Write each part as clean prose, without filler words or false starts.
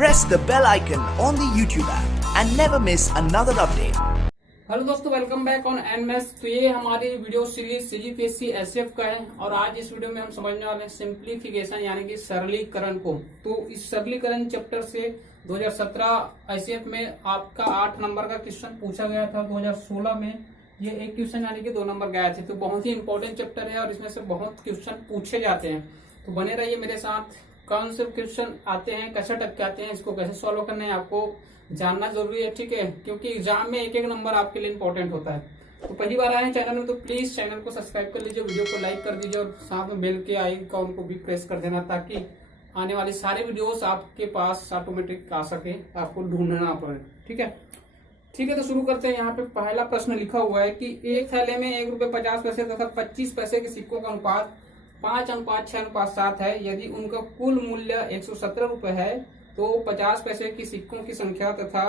press the bell icon on the YouTube app and never miss another update. Hello दोस्तों, welcome back on NMS. तो ये हमारी video series CGPSC SF का है और आज इस वीडियो में हम समझने वाले हैं सिंप्लीफिकेशन यानी कि सरलीकरण को। तो इस सरलीकरण चैप्टर से 2017 एसएफ में आपका 8 नंबर का क्वेश्चन पूछा गया था। 2016 में ये एक क्वेश्चन यानी कि 2 नंबर गए थे। तो बहुत ही इंपॉर्टेंट चैप्टर है और इसमें से बहुत क्वेश्चन पूछे जाते हैं। तो बने रहिए मेरे साथ। कौन से क्वेश्चन आते हैं, कैसे टक्के आते हैं, इसको कैसे सॉल्व करना है आपको जानना जरूरी है, ठीक है, क्योंकि एग्जाम में एक एक नंबर आपके लिए इंपॉर्टेंट होता है। तो पहली बार आए हैं चैनल में तो प्लीज चैनल को सब्सक्राइब कर लीजिए, वीडियो को लाइक कर दीजिए और साथ में बेल के आइकन को भी प्रेस कर देना ताकि आने वाली सारी वीडियोस आपके पास ऑटोमेटिक आ सके, आपको ढूंढना ना पड़े। ठीक है, तो शुरू करते हैं। यहाँ पे पहला प्रश्न लिखा हुआ है कि एक थैले में ₹1.50 तथा 25 पैसे के सिक्कों का अनुपात 5:6:7 है। यदि उनका कुल मूल्य 117 रुपए है तो 50 पैसे की सिक्कों की संख्या तथा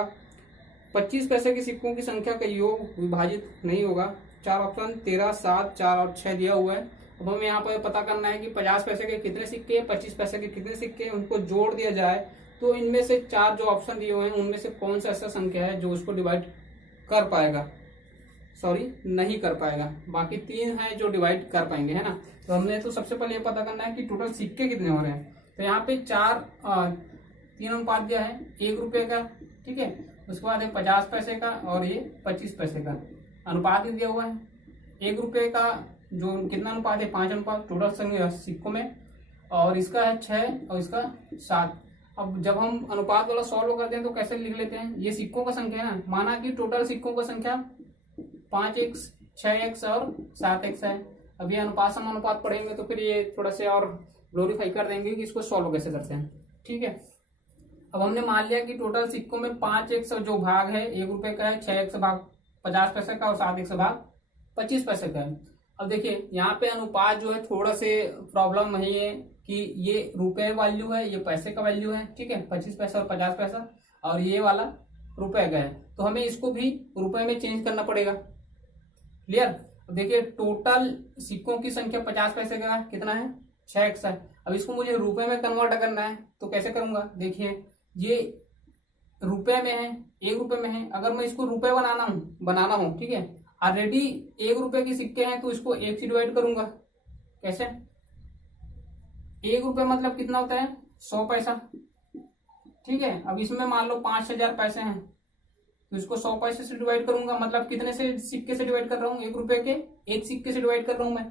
25 पैसे की सिक्कों की संख्या का योग विभाजित नहीं होगा। 4 ऑप्शन 13, 7, 4 और 6 दिया हुआ है। अब हमें यहाँ पर पता करना है कि 50 पैसे के कितने सिक्के, 25 पैसे के कितने सिक्के, उनको जोड़ दिया जाए तो इनमें से 4 जो ऑप्शन दिए हुए हैं उनमें से कौन सा ऐसा संख्या है जो उसको डिवाइड कर पाएगा, नहीं कर पाएगा। बाकी 3 है जो डिवाइड कर पाएंगे, है ना। तो हमने तो सबसे पहले ये पता करना है कि टोटल सिक्के कितने हो रहे हैं। तो यहाँ पे 3 अनुपात दिया है, 1 रुपए का, ठीक है, उसके बाद 50 पैसे का और ये 25 पैसे का अनुपात दिया हुआ है। 1 रुपए का जो कितना अनुपात है, 5 अनुपात टोटल सिक्कों में, और इसका है 6 और इसका 7। अब जब हम अनुपात वाला सॉल्व करते हैं तो कैसे लिख लेते हैं, ये सिक्कों का संख्या है ना, माना कि टोटल सिक्कों का संख्या 5x, 6x और 7x है। अब ये अनुपात सम अनुपात पढ़ेंगे तो फिर ये थोड़ा से और ग्लोरीफाई कर देंगे कि इसको सॉल्व कैसे करते हैं। ठीक है, अब हमने मान लिया कि टोटल सिक्कों में 5x जो भाग है 1 रुपए का है, 6x भाग 50 पैसे का और 7x भाग 25 पैसे का है। अब देखिए यहाँ पे अनुपात जो है थोड़ा से प्रॉब्लम है ये कि ये रुपए वैल्यू है, ये पैसे का वैल्यू है, ठीक है, 25 पैसा और 50 पैसा, और ये वाला रुपए का है। तो हमें इसको भी रुपए में चेंज करना पड़ेगा। क्लियर। अब देखिए टोटल सिक्कों की संख्या 50 पैसे का कितना है, 6x है। अब इसको मुझे रुपए में कन्वर्ट करना है तो कैसे करूंगा, देखिए ये रुपए में है, 1 रुपए में है। अगर मैं इसको रुपए बनाना हूं, ठीक है, ऑलरेडी 1 रुपए के सिक्के हैं तो इसको 1 से डिवाइड करूंगा। कैसे, 1 रुपए मतलब कितना होता है, 100 पैसा, ठीक है। अब इसमें मान लो 5000 पैसे हैं तो इसको 100 पैसे से डिवाइड करूंगा, मतलब कितने से सिक्के से डिवाइड कर रहा हूँ, 1 रुपए के 1 सिक्के से डिवाइड कर रहा हूं मैं।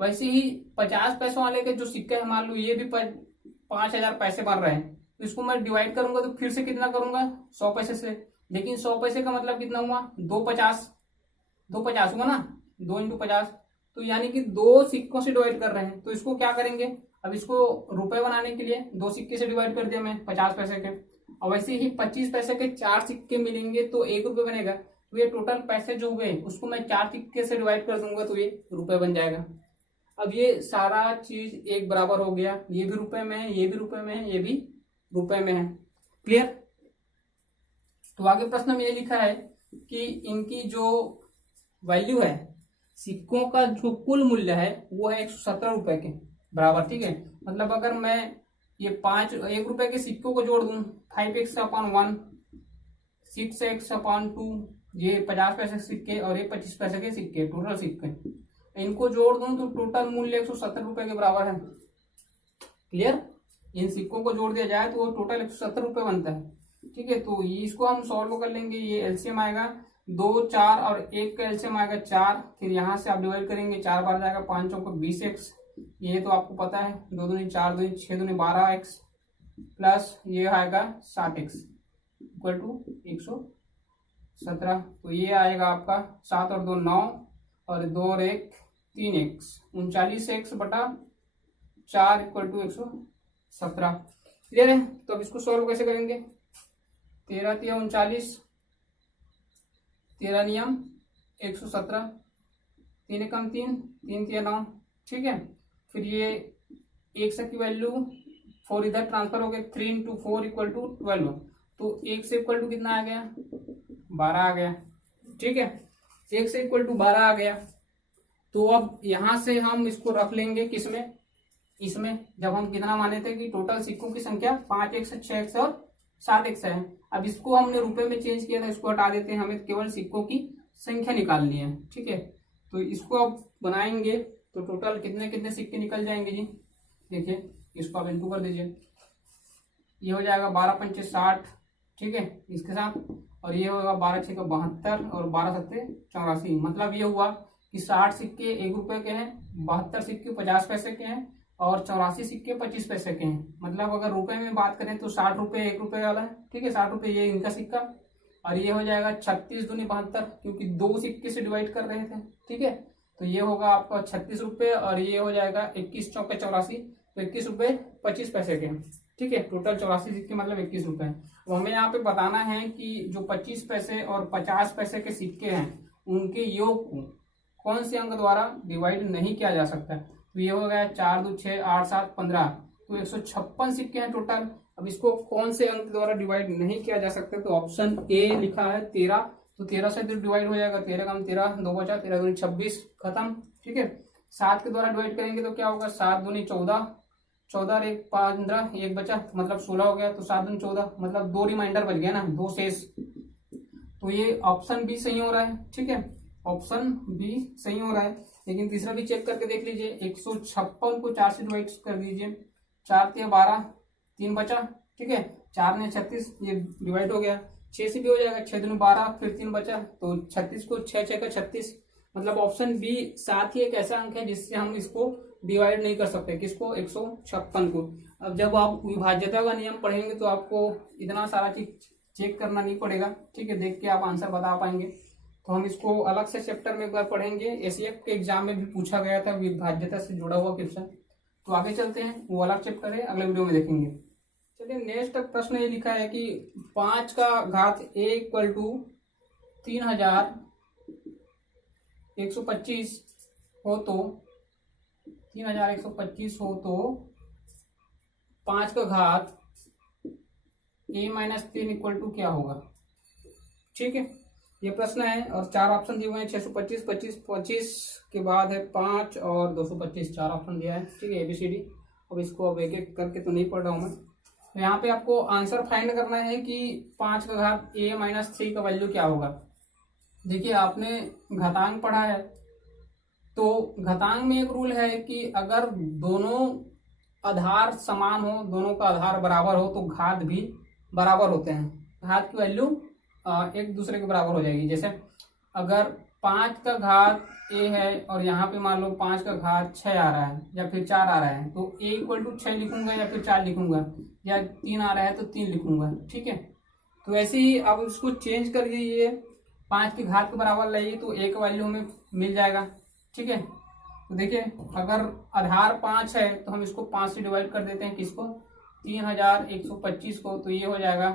वैसे ही 50 पैसों वाले के जो सिक्के हैं, मान लो ये भी 5000 पैसे बन रहे हैं तो इसको मैं डिवाइड करूंगा तो फिर से कितना करूंगा, 100 पैसे से। लेकिन 100 पैसे का मतलब कितना हुआ, 250 हुआ ना, 2 × 50, तो यानी कि 2 सिक्कों से डिवाइड कर रहे हैं। तो इसको क्या करेंगे, अब इसको रुपए बनाने के लिए 2 सिक्के से डिवाइड कर दिया मैं 50 पैसे के, और वैसे ही 25 पैसे के 4 सिक्के मिलेंगे तो 1 रुपए बनेगा। तो ये टोटल पैसे जो हुए उसको मैं 4 सिक्के से डिवाइड कर दूंगा तो ये रुपए बन जाएगा। अब ये सारा चीज एक बराबर हो गया, ये भी रुपए में है, ये भी रुपए में है, ये भी रुपए में है। क्लियर। तो आगे प्रश्न में ये लिखा है कि इनकी जो वैल्यू है, सिक्कों का जो कुल मूल्य है वो है 117 रुपए के बराबर, ठीक है। मतलब अगर मैं ये 1 रुपए के सिक्कों को जोड़ दूं, 5x/1, 6x/2, ये 50 पैसे के सिक्के और ये 25 पैसे के सिक्के, टोटल सिक्के, इनको जोड़ दूं तो टोटल मूल्य 117 रुपए के बराबर है। क्लियर। इन सिक्कों को जोड़ दिया जाए तो वो टोटल 117 रुपए बनता है, ठीक है। तो इसको हम सॉल्व कर लेंगे। ये एलसीएम आएगा 2, 4 और 1 का एलसीएम आएगा 4। फिर यहाँ से आप डिवाइड करेंगे, 4 बार जाएगा, 5 चौको 20x, ये तो आपको पता है, 2 दूनी 4, 2 6 दूनी 12x, प्लस ये आएगा 7x इक्वल टू 117। तो ये आएगा आपका 7 और 2 9 और 2 और 1 3x, 39x बटा 4 इक्वल टू 117। क्लियर है। तो अब इसको सॉल्व कैसे करेंगे, 13 × 39, 13 नियम 117, 3 × 3, 3 × 9, ठीक है। फिर ये 1 की वैल्यू 4 इधर ट्रांसफर हो गए, 3 × 4 इक्वल टू 12। तो 1 से इक्वल टू कितना आ गया, 12 आ गया, ठीक है। 1 से इक्वल टू 12 आ गया। तो अब यहां से हम इसको रख लेंगे किसमें, इसमें, जब हम कितना माने थे कि टोटल सिक्कों की संख्या 5x, 6x और 7x है। अब इसको हमने रुपए में चेंज किया था, इसको हटा देते हैं, हमें केवल सिक्कों की संख्या निकालनी है। ठीक है, तो इसको अब बनाएंगे तो टोटल कितने कितने सिक्के निकल जाएंगे जी। देखिए इसको आप इंटू कर दीजिए, ये हो जाएगा 12 पंचे 60, ठीक है इसके साथ, और ये होगा 12 छः का 72 और 12 सत्ते 84। मतलब ये हुआ कि 60 सिक्के 1 रुपए के हैं, 72 सिक्के 50 पैसे के हैं और 84 सिक्के 25 पैसे के हैं। मतलब अगर रुपए में बात करें तो 60 रुपये 1 रुपए वाला है, ठीक है 60 रुपये ये इनका सिक्का, और ये हो जाएगा 36 दूनी 72 क्योंकि 2 सिक्के से डिवाइड कर रहे थे। ठीक है, तो ये होगा आपका 36 रुपये और ये हो जाएगा 21 चौके 84, तो 21 रुपये 25 पैसे के। ठीक है, टोटल 84 सिक्के मतलब 21 रुपए। तो हमें यहाँ पे बताना है कि जो 25 पैसे और 50 पैसे के सिक्के हैं उनके योग को कौन से अंक द्वारा डिवाइड नहीं किया जा सकता। तो ये हो गया 4 2 6 8 7 15, तो 156 सिक्के हैं टोटल। अब इसको कौन से अंक द्वारा डिवाइड नहीं किया जा सकता, तो ऑप्शन ए लिखा है 13, तो 13 से तो डिवाइड हो जाएगा, 13 का 13 2 बचा, 13 दूनी 26 खत्म। ठीक है, 7 के द्वारा डिवाइड करेंगे तो क्या होगा, 7 दूनी 14, 14 और 1 15, 1 बचा मतलब 16 हो गया, तो 7 दूनी 14 मतलब 2 रिमाइंडर बच गया ना, 2 शेष। तो ये ऑप्शन बी सही हो रहा है। ठीक है, ऑप्शन बी सही हो रहा है, लेकिन तीसरा भी चेक करके देख लीजिए। 156 को 4 से डिवाइड कर दीजिए, 4 × 12 3 बचा, ठीक है 4 ने 36 ये डिवाइड हो गया, 6 से भी हो जाएगा, 6 दूनी 12 फिर 3 बचा, तो 36 को 6 6 का 36। मतलब ऑप्शन बी साथ ही एक ऐसा अंक है जिससे हम इसको डिवाइड नहीं कर सकते, किसको 156 को। अब जब आप विभाज्यता का नियम पढ़ेंगे तो आपको इतना सारा चीज चेक करना नहीं पड़ेगा। ठीक है, देख के आप आंसर बता पाएंगे। तो हम इसको अलग से चैप्टर में एक बार पढ़ेंगे, एसीएफ के एग्जाम में भी पूछा गया था विभाज्यता से जुड़ा हुआ क्वेश्चन। तो आगे चलते हैं, वो अलग चैप्टर है, अगले वीडियो में देखेंगे। चलिए नेक्स्ट प्रश्न ये लिखा है कि 5 का घात a = 3125 हो तो 3125 हो तो 5 का घात a - 3 = क्या होगा। ठीक है, ये प्रश्न है और 4 ऑप्शन दिए हुए हैं, 625 25 25 के बाद है 5 और 225, 4 ऑप्शन दिया है। ठीक है, ABCD। अब इसको अब एक एक करके तो नहीं पढ़ रहा हूं मैं। तो यहाँ पे आपको आंसर फाइंड करना है कि 5 का घात a - 3 का वैल्यू क्या होगा। देखिए आपने घातांक पढ़ा है, तो घातांक में एक रूल है कि अगर दोनों आधार समान हो, दोनों का आधार बराबर हो तो घात भी बराबर होते हैं, घात की वैल्यू एक दूसरे के बराबर हो जाएगी। जैसे अगर 5 का घात a है और यहाँ पे मान लो 5 का घात 6 आ रहा है या फिर 4 आ रहा है, तो a = 6 लिखूंगा या फिर 4 लिखूंगा, या 3 आ रहा है तो 3 लिखूंगा। ठीक है, तो ऐसे ही आप इसको चेंज कर दीजिए, 5 के घात के बराबर लाइए तो a का वैल्यू हमें मिल जाएगा। ठीक है, तो देखिए अगर आधार 5 है तो हम इसको 5 से डिवाइड कर देते हैं, किसको 3125 को, तो ये हो जाएगा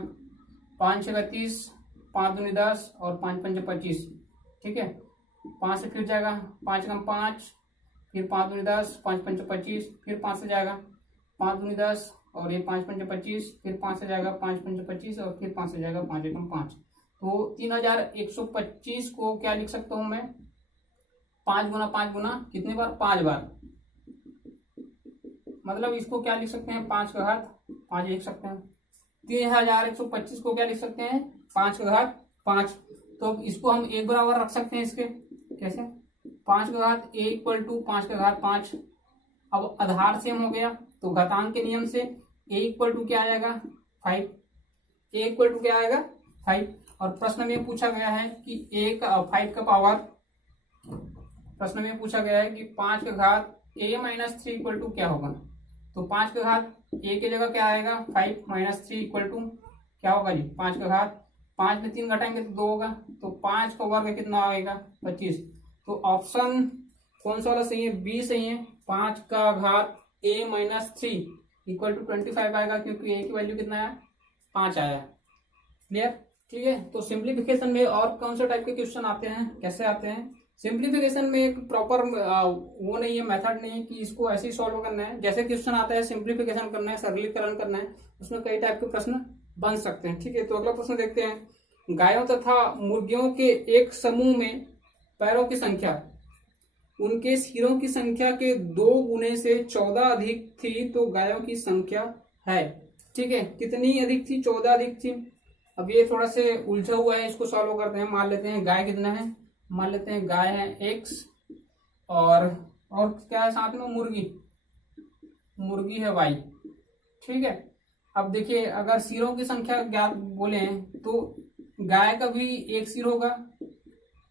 5 × 6 = 30, 5 दूनी 10 और 5 पंचे 25। ठीक है, 5 से फिर जाएगा, 5 × 5 फिर 5 दूनी 10, 5 पंचे 25, फिर 5 से जाएगा 5 दूनी 10 और ये 5 पंचे 25, फिर 5 से जाएगा 5 पंचे 25 और फिर 5 से जाएगा 5 एकम 5। तो 3125 को क्या लिख सकता हूं मैं, 5 × 5 गुना कितने बार, 5 बार। मतलब इसको क्या लिख सकते हैं, 5 का घात 5 लिख सकते हैं। 3125 को क्या लिख सकते हैं, 5 का घात 5। तो इसको हम एक बराबर रख सकते हैं इसके, कैसे 5 का घात a = 5 का घात 5। अब आधार सेम हो गया तो घातांक के नियम से a = क्या आ जाएगा 5, a = क्या आएगा 5। और प्रश्न में पूछा गया है कि 5 का पावर, प्रश्न में पूछा गया है कि 5 का घात a - 3 = क्या होगा। तो 5 का घात a की जगह क्या आएगा 5 - 3 = क्या होगा जी 5 का घात, 5 में 3 घटाएंगे तो 2 होगा, तो 5 का वर्ग कितना आएगा 25। तो ऑप्शन कौन सा वाला सही है, बी सही है। 5 का घात a - 3 = 25 आएगा, क्योंकि a की वैल्यू कितना है 5 आया। क्लियर। ठीक है, तो सिंप्लीफिकेशन में और कौन से टाइप के क्वेश्चन आते हैं, कैसे आते हैं। सिंप्लीफिकेशन में एक प्रॉपर वो नहीं है, मेथड नहीं है कि इसको ऐसे ही सॉल्व करना है। जैसे क्वेश्चन आता है सिंप्लीफिकेशन करना है, सरलीकरण करना है, उसमें कई टाइप के प्रश्न बन सकते हैं। ठीक है, तो अगला प्रश्न देखते हैं। गायों तथा मुर्गियों के एक समूह में पैरों की संख्या उनके सिरों की संख्या के 2 गुने से 14 अधिक थी, तो गायों की संख्या है। ठीक है, कितनी अधिक थी, 14 अधिक थी। अब ये थोड़ा से उलझा हुआ है, इसको सॉल्व करते हैं। मान लेते हैं गाय कितना है, मान लेते हैं गाय है x, और क्या है साथ में, मुर्गी है y। ठीक है, अब देखिए अगर सिरों की संख्या ज्ञात बोले हैं तो गाय का भी एक सिर होगा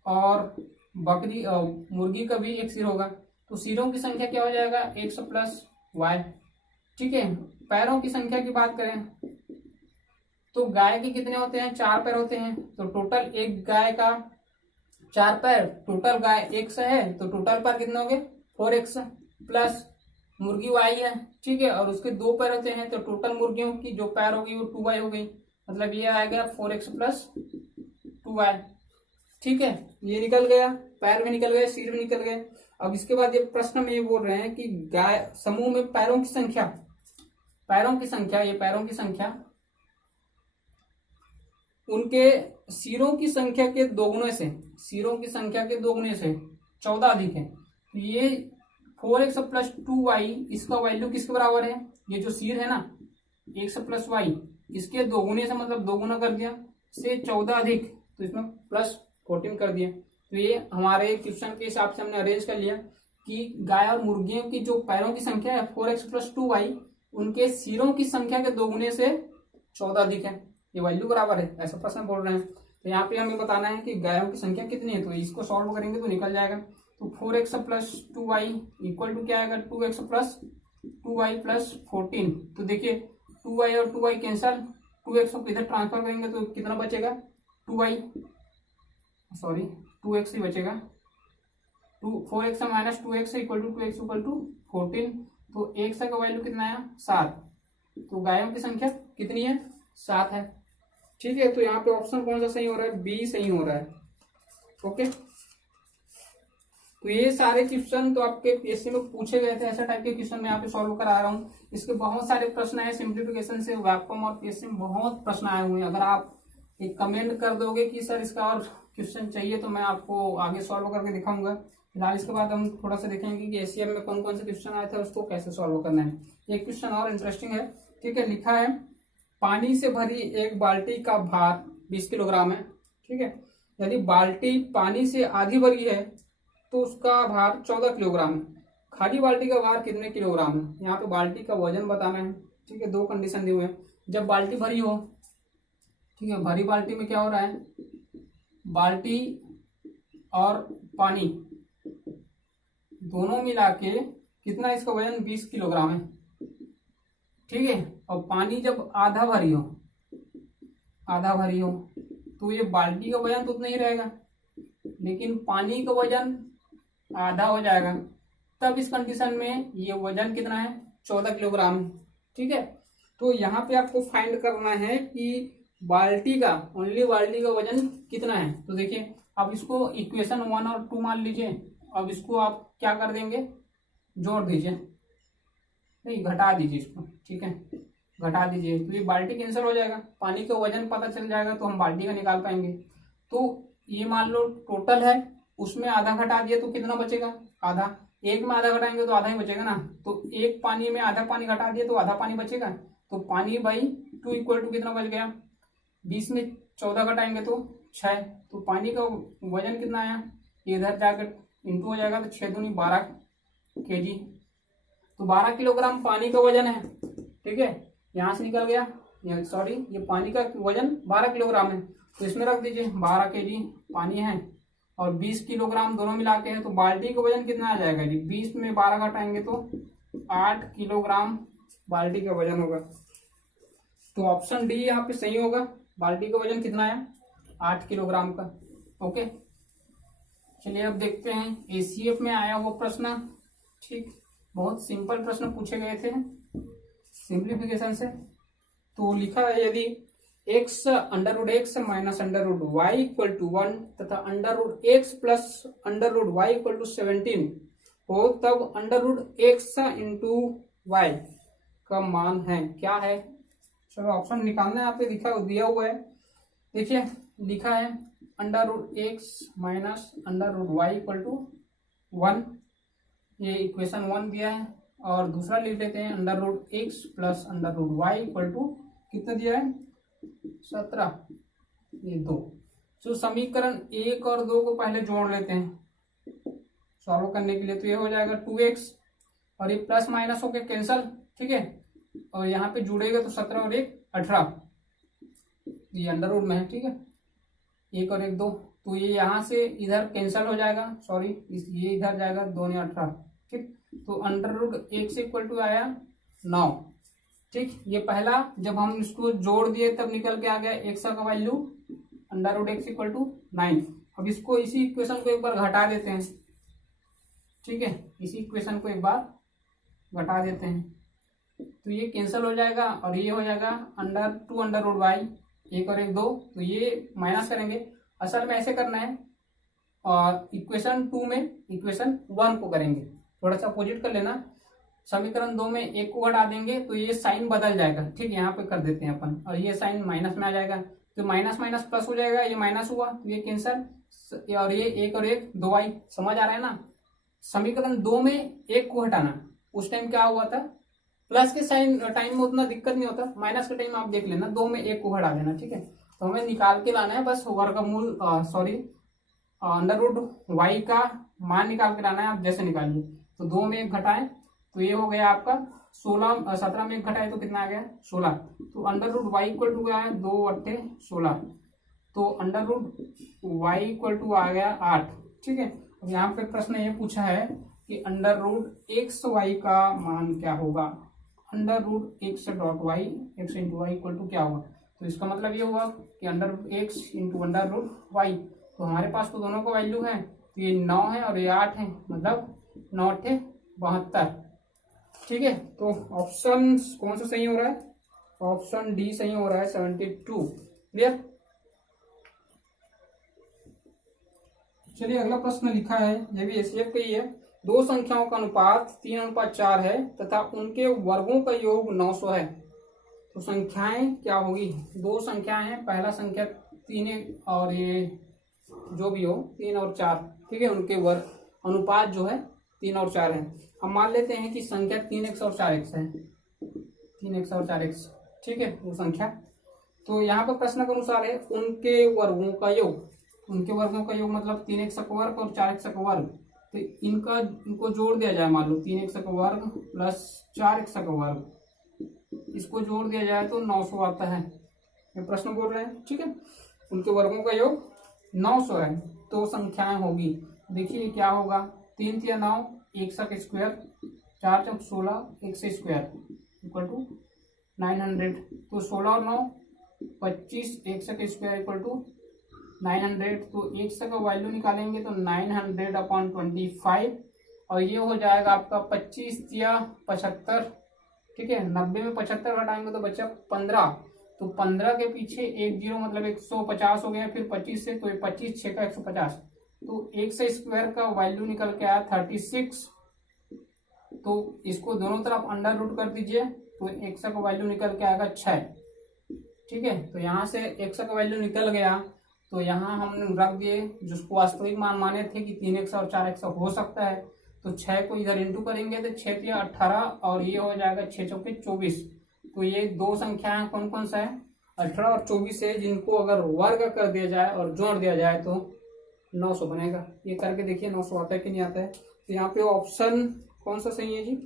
और मुर्गी का भी एक सिर होगा, तो सिरों की संख्या क्या हो जाएगा, x प्लस वाई। ठीक है, पैरों की संख्या की बात करें तो गाय के कितने होते हैं, 4 पैर होते हैं, तो टोटल एक गाय का 4 पैर, टोटल गाय x है तो टोटल पैर कितने हो गए, 4x प्लस मुर्गी y है। ठीक है, और उसके 2 पैर होते हैं तो टोटल मुर्गियों की जो पैर होगी वो 2y हो गई, मतलब ये आ गया 4x प्लस 2y। ठीक है, ये निकल गया, पैर भी निकल गए, सिर भी निकल गए। अब इसके बाद ये प्रश्न में ये बोल रहे हैं कि गाय समूह में पैरों की संख्या, ये पैरों की संख्या उनके सिरों की संख्या के दोगुने से, 14 अधिक है। तो ये 4x प्लस 2y, इसका वैल्यू किसके बराबर है, ये जो सिर है ना x प्लस y, इसके दोगुने से मतलब दोगुना कर दिया, से 14 अधिक, तो इसमें प्लस 14 कर दिया। तो ये हमारे क्वेश्चन के हिसाब से हमने अरेंज कर लिया कि गाय और मुर्गियों की जो पैरों की संख्या है 4x प्लस 2y, उनके सिरों की संख्या के दोगुने से 14 अधिक है, ये वैल्यू बराबर है, ऐसा प्रश्न बोल रहे हैं। तो यहाँ पे हमें बताना है कि गायों की संख्या कितनी है, तो इसको सॉल्व करेंगे तो निकल जाएगा। तो 4x plus 2y equal to क्या आएगा, 2x प्लस 2y प्लस 14। तो देखिए 2y और 2y कैंसल, 2x को इधर ट्रांसफर करेंगे तो कितना बचेगा, 2x ही बचेगा। 4x minus 2x equal to 2x equal to 14। तो x का वैल्यू कितना आया, 7। तो गायों की संख्या कितनी है, 7 है। ठीक है, तो यहाँ पे ऑप्शन कौन सा सही हो रहा है, बी सही हो रहा है। ओके, तो ये सारे क्वेश्चन तो आपके पीएससी में पूछे गए थे, ऐसा टाइप के क्वेश्चन मैं यहाँ पे सॉल्व करा रहा हूँ। इसके बहुत सारे प्रश्न आए सिंप्लीफिकेशन से, व्यापम और पीएससी में बहुत प्रश्न आए हुए हैं। अगर आप एक कमेंट कर दोगे कि सर इसका और क्वेश्चन चाहिए तो मैं आपको आगे सॉल्व करके दिखाऊंगा। फिलहाल इसके बाद हम थोड़ा सा देखेंगे कि एसीएम में कौन कौन से क्वेश्चन आए थे, उसको कैसे सॉल्व करना है। एक क्वेश्चन और इंटरेस्टिंग है। ठीक है, लिखा है पानी से भरी एक बाल्टी का भार 20 किलोग्राम है। ठीक है, यदि बाल्टी पानी से आधी भरी है तो उसका भार 14 किलोग्राम है। खाली बाल्टी का भार कितने किलोग्राम है, यहाँ पे बाल्टी का वजन बताना है। ठीक है, 2 कंडीशन दिए हुए हैं। जब बाल्टी भरी हो, ठीक है, भरी बाल्टी में क्या हो रहा है, बाल्टी और पानी दोनों मिला के कितना, इसका वजन 20 किलोग्राम है। ठीक है, और पानी जब आधा भरी हो तो ये बाल्टी का वजन तो उतना ही रहेगा, लेकिन पानी का वजन आधा हो जाएगा। तब इस कंडीशन में ये वजन कितना है, 14 किलोग्राम है। ठीक है, तो यहाँ पे आपको फाइंड करना है कि बाल्टी का, ओनली बाल्टी का वजन कितना है। तो देखिए अब इसको इक्वेशन 1 और 2 मान लीजिए। अब इसको आप क्या कर देंगे, जोड़ दीजिए, नहीं घटा दीजिए इसको। ठीक है, घटा दीजिए तो ये बाल्टी कैंसिल हो जाएगा, पानी का वजन पता चल जाएगा तो हम बाल्टी का निकाल पाएंगे। तो ये मान लो टोटल है, उसमें आधा घटा दिया तो कितना बचेगा, आधा। एक में आधा घटाएंगे तो आधा ही बचेगा ना, तो एक पानी में आधा पानी घटा दिया तो आधा पानी बचेगा। तो पानी बाई 2 इक्वल टू कितना बच गया, 20 में 14 घटाएंगे तो 6। तो पानी का वजन कितना आया, इधर जाकर इंटू हो जाएगा तो 6 दूनी 12 kg। तो 12 किलोग्राम पानी का वजन है। ठीक है, यहां से निकल गया, ये पानी का वजन 12 किलोग्राम है, तो इसमें रख दीजिए 12 kg पानी है और 20 किलोग्राम दोनों मिला के है। तो बाल्टी का वजन कितना आ जाएगा जी, 20 में 12 घटाएंगे तो 8 किलोग्राम बाल्टी का वजन होगा। तो ऑप्शन डी यहाँ पे सही होगा। बाल्टी का वजन कितना है, 8 किलोग्राम का। ओके, चलिए अब देखते हैं एसीएफ में आया हुआ प्रश्न। ठीक, बहुत सिंपल प्रश्न पूछे गए थे सिंप्लीफिकेशन से। तो लिखा है यदि x √x minus √y equal to 1 तथा √x plus √y equal to 17 हो, तब √x इंटू y का मान है क्या है। चलो ऑप्शन निकालना है, यहाँ पे दिया हुआ है। देखिए लिखा है √x minus √y equal to 1, ये इक्वेशन 1 दिया है और दूसरा लिख लेते हैं under root x plus under root y equal to कितना दिया है 17, ये 2। तो समीकरण 1 और 2 को पहले जोड़ लेते हैं सॉल्व करने के लिए। तो ये हो जाएगा 2x और ये प्लस माइनस होके कैंसल, ठीक है, और यहाँ पे जुड़ेगा तो 17 और 1 18, ये अंडर रूट में है, ठीक है, 1 और 1 2, तो ये यहाँ से इधर कैंसल हो जाएगा, सॉरी ये इधर जाएगा 2 ने 18, ठीक। तो अंडर रूट 1 से इक्वल टू आया 9, ठीक। ये पहला जब हम इसको जोड़ दिए तब निकल के आ गया एक्स का value under root x equal to 9। अब इसको इसी इक्वेशन को एक बार घटा देते हैं, ठीक है, इसी इक्वेशन को एक बार घटा देते हैं तो ये कैंसिल हो जाएगा और ये हो जाएगा अंडर रूट वाई, 1 और 1 2, तो ये माइनस करेंगे। असल में ऐसे करना है और इक्वेशन 2 में इक्वेशन 1 को करेंगे, थोड़ा सा अपोजिट कर लेना। समीकरण 2 में 1 को घटा देंगे तो ये साइन बदल जाएगा, ठीक, यहाँ पे कर देते हैं अपन, और ये साइन माइनस में आ जाएगा तो माइनस माइनस प्लस हो जाएगा, ये माइनस हुआ तो ये कैंसिल, और ये 1 और 1 2 आई, समझ आ रहा है ना। समीकरण 2 में 1 को हटाना, उस टाइम क्या हुआ था, प्लस के साइन टाइम में उतना दिक्कत नहीं होता, माइनस के टाइम आप देख लेना, 2 में 1 को घटा देना, ठीक है। तो हमें निकाल के लाना है बस वर्गमूल, सॉरी अंडर रूट वाई का मान निकाल के लाना है, आप जैसे निकालिए। तो 2 में 1 घटाएं तो ये हो गया आपका 16, 17 में 1 घटाए तो कितना आ गया 16। तो under root y equal to क्या है 2 × 16, तो under root y equal to आ गया 8, ठीक है। अब यहाँ पे प्रश्न ये पूछा है कि अंडर रूट एक्स वाई का मान क्या होगा, under root x dot y, x into y equal to क्या होगा। तो इसका मतलब ये हुआ कि under root x into under root y, तो हमारे पास तो दोनों का वैल्यू है, तो ये 9 है और ये 8 है, मतलब 9 × 72, ठीक है। तो ऑप्शन कौन सा सही हो रहा है, ऑप्शन डी सही हो रहा है, 72, क्लियर। चलिए अगला प्रश्न लिखा है, ये भी एसएफ का ही है। दो संख्याओं का अनुपात 3:4 है तथा उनके वर्गों का योग 900 है, तो संख्याएं क्या होगी। दो संख्याएं हैं, पहला संख्या 3 और ये जो भी हो 3 और 4, ठीक है, उनके वर्ग अनुपात जो है 3 और 4 है। हम मान लेते हैं कि संख्या 3x और 4x है, 3x और 4x, ठीक है, वो संख्या। तो यहाँ पर प्रश्न के अनुसार है उनके वर्गों का योग, उनके वर्गों का योग मतलब 3x का वर्ग और 4x का वर्ग, तो इनको जोड़ दिया जाए, मान लो 3x का वर्ग प्लस 4x का वर्ग, इसको जोड़ दिया जाए तो 900 आता है, ये प्रश्न बोल रहे हैं, ठीक है। उनके वर्गों का योग 900 है, तो संख्याएं होगी, देखिए क्या होगा, 3 × 9 1 का स्क्वायर, 4 × 16 1 का स्क्वायर इक्वल टू 900, तो 16 और 9 25, 1 का स्क्वायर इक्वल टू 900, तो 1 का वैल्यू निकालेंगे तो 900/25, और ये हो जाएगा आपका 25 या 75, ठीक है। 90 में 75 घटाएंगे तो बच्चा 15, तो 15 के पीछे 1 0 मतलब 150 हो गया, फिर 25 से तो 25 6 का 150, तो 1 का स्क्वायर का वैल्यू निकल के आया 36, तो इसको दोनों तरफ अंडर रूट कर दीजिए तो 1 का वैल्यू निकल के आएगा 6, ठीक है। तो यहाँ से 1 का वैल्यू निकल गया, तो यहाँ हमने रख दिए जिसको वास्तविक मान माने थे कि 3x और 4x हो सकता है, तो 6 को इधर इंटू करेंगे तो 6 × 18 और ये हो जाएगा 6 × 4 = 24। तो ये दो संख्याएं कौन कौन सा है, 18 और 24 है, जिनको अगर वर्ग कर दिया जाए और जोड़ दिया जाए तो 900 बनेगा। ये करके देखिए 900 आता है कि नहीं आता है। तो यहाँ पे ऑप्शन कौन सा सही है जी,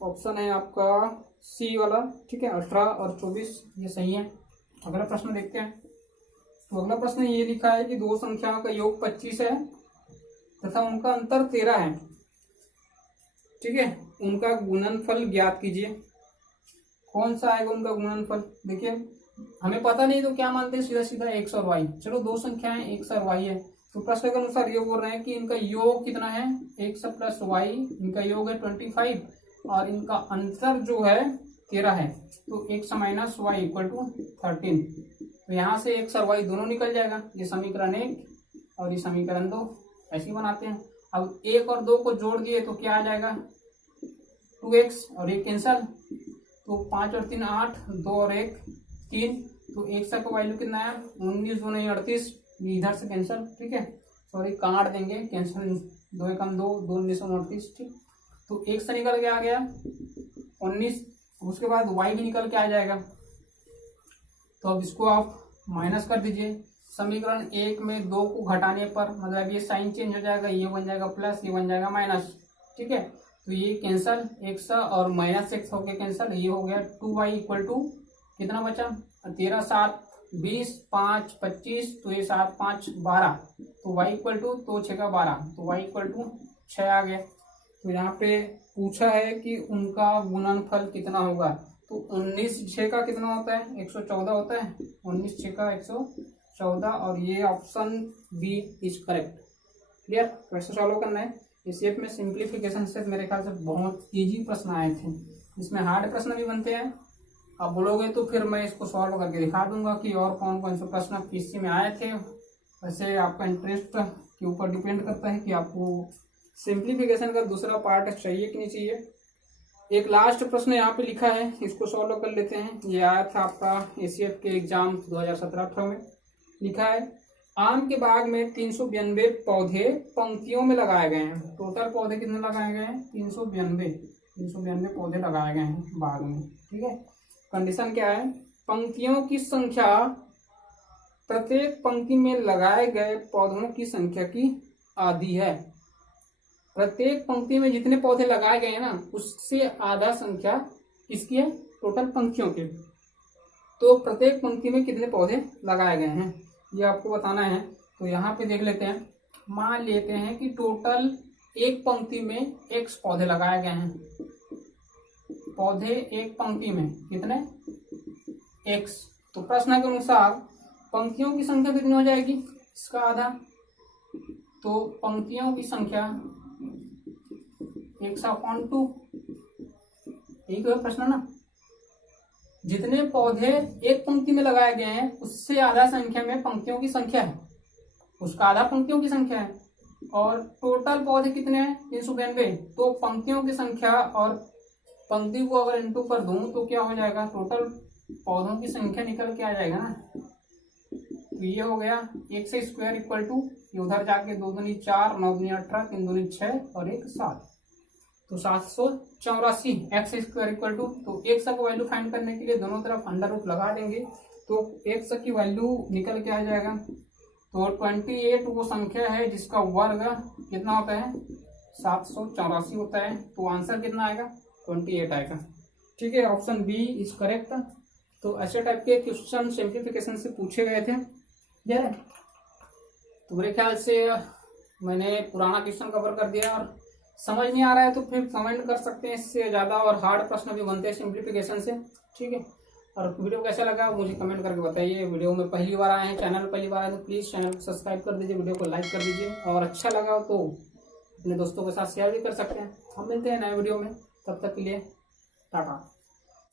ऑप्शन है आपका सी वाला, ठीक है, 18 और 24 ये सही है। अगला प्रश्न देखते हैं। तो अगला प्रश्न ये लिखा है कि दो संख्याओं का योग 25 है तथा उनका अंतर 13 है, ठीक है, उनका गुणनफल ज्ञात कीजिए। कौन सा आएगा उनका गुणनफल, देखिए हमें पता नहीं तो क्या मानते हैं, सीधा सीधा x और y, चलो दो संख्याएं x और y है, तो प्रश्न के अनुसार ये बोल रहे हैं कि इनका योग कितना है, x + y, इनका योग है 25 और इनका अंतर जो है 13 है, तो x - y = 13। तो यहाँ से x और y दोनों निकल जाएगा, ये समीकरण 1 और ये समीकरण 2 ऐसे ही बनाते हैं। अब 1 और 2 को जोड़ दिए तो क्या आ जाएगा 2x और ये कैंसल, तो 5 और 3 8, 2 और 1 3, तो x का वैल्यू कितना है 19 2 नहीं 38, इधर से कैंसल, ठीक है, सॉरी काट देंगे कैंसल, 2 × 1 = 2, 2 × 19 = 38, ठीक। तो x से निकल के आ गया 19, उसके बाद y भी निकल के आ जाएगा। तो अब इसको आप माइनस कर दीजिए। समीकरण 1 में 2 को घटाने पर मतलब ये साइन चेंज हो जाएगा, ये बन जाएगा प्लस, ये बन जाएगा माइनस। ठीक है, तो ये कैंसल, x और माइनस x हो गया कैंसल, ये हो गया 2y इक्वल टू कितना बचा 13 7 20 5 25, तो ये 7 5 12, तो y इक्वल टू 2 6 12, तो y इक्वल टू 6 आ गया। तो यहाँ पे पूछा है कि उनका गुणनफल कितना होगा, तो 19 6 का कितना होता है 114 होता है, 19 6 का 114, और ये option B is correct. Clear, कैसे सॉल्व करना है। इस शेप में सिंप्लीफिकेशन से मेरे ख्याल से बहुत इजी प्रश्न आए थे, इसमें हार्ड प्रश्न भी बनते हैं। आप बोलोगे तो फिर मैं इसको सॉल्व करके दिखा दूंगा कि और कौन कौन से प्रश्न पीसी में आए थे। वैसे आपका इंटरेस्ट के ऊपर डिपेंड करता है कि आपको सिंप्लीफिकेशन का दूसरा पार्ट चाहिए कि नहीं चाहिए। एक लास्ट प्रश्न यहाँ पे लिखा है, इसको सॉल्व कर लेते हैं। ये आया था आपका एसीएफ के एग्जाम 2017-18 में। लिखा है आम के बाग में 392 पौधे पंक्तियों में लगाए गए हैं। टोटल पौधे कितने लगाए गए हैं 392 पौधे लगाए गए हैं बाग में। ठीक है, कंडीशन क्या है, पंक्तियों की संख्या प्रत्येक पंक्ति में लगाए गए पौधों की संख्या की आधी है। प्रत्येक पंक्ति में जितने पौधे लगाए गए हैं ना, उससे आधा संख्या किसकी है, टोटल पंक्तियों की। तो प्रत्येक पंक्ति में कितने पौधे लगाए गए हैं ये आपको बताना है। तो यहाँ पे देख लेते हैं, मान लेते हैं कि टोटल एक पंक्ति में x पौधे लगाए गए हैं। पौधे एक पंक्ति में कितने x, तो प्रश्न के अनुसार पंक्तियों की संख्या कितनी हो जाएगी, इसका आधा। तो पंक्तियों की संख्या x/2, यही तो है प्रश्न ना। जितने पौधे एक पंक्ति में लगाए गए हैं उससे आधा संख्या में पंक्तियों की संख्या है, उसका आधा पंक्तियों की संख्या है। और टोटल पौधे कितने हैं 392, तो पंक्तियों की संख्या और पंक्ति को अगर इंटू कर दूं तो क्या हो जाएगा, टोटल पौधों की संख्या निकल के आ जाएगा ना। तो ये हो गया x² इक्वल टू, ये उधर जाके 2 दूनी 4, 9 दूनी 18, 3 दूनी 6 और 1 7, तो 784 x² इक्वल टू। तो x का वैल्यू फाइंड करने के लिए दोनों तरफ अंडर रूट लगा देंगे, तो x की वैल्यू निकल के आ जाएगा। तो 28 वो संख्या है जिसका वर्ग कितना होता है 784 होता है। तो आंसर कितना आएगा 28 आएगा। ठीक है, ऑप्शन बी इज करेक्ट। तो ऐसे टाइप के क्वेश्चन सिंप्लीफिकेशन से पूछे गए थे। क्लियर है, तो मेरे ख्याल से मैंने पुराना क्वेश्चन कवर कर दिया, और समझ नहीं आ रहा है तो फिर कमेंट कर सकते हैं, इससे ज़्यादा और हार्ड प्रश्न भी बनते हैं सिंप्लीफिकेशन से। ठीक है, और वीडियो कैसा लगा मुझे कमेंट करके बताइए। वीडियो में पहली बार आए हैं, चैनल पहली बार आए तो प्लीज़ चैनल को सब्सक्राइब कर दीजिए, वीडियो को लाइक कर दीजिए, और अच्छा लगा तो अपने दोस्तों के साथ शेयर भी कर सकते हैं। हम मिलते हैं नए वीडियो में, तब तक के लिए टाटा।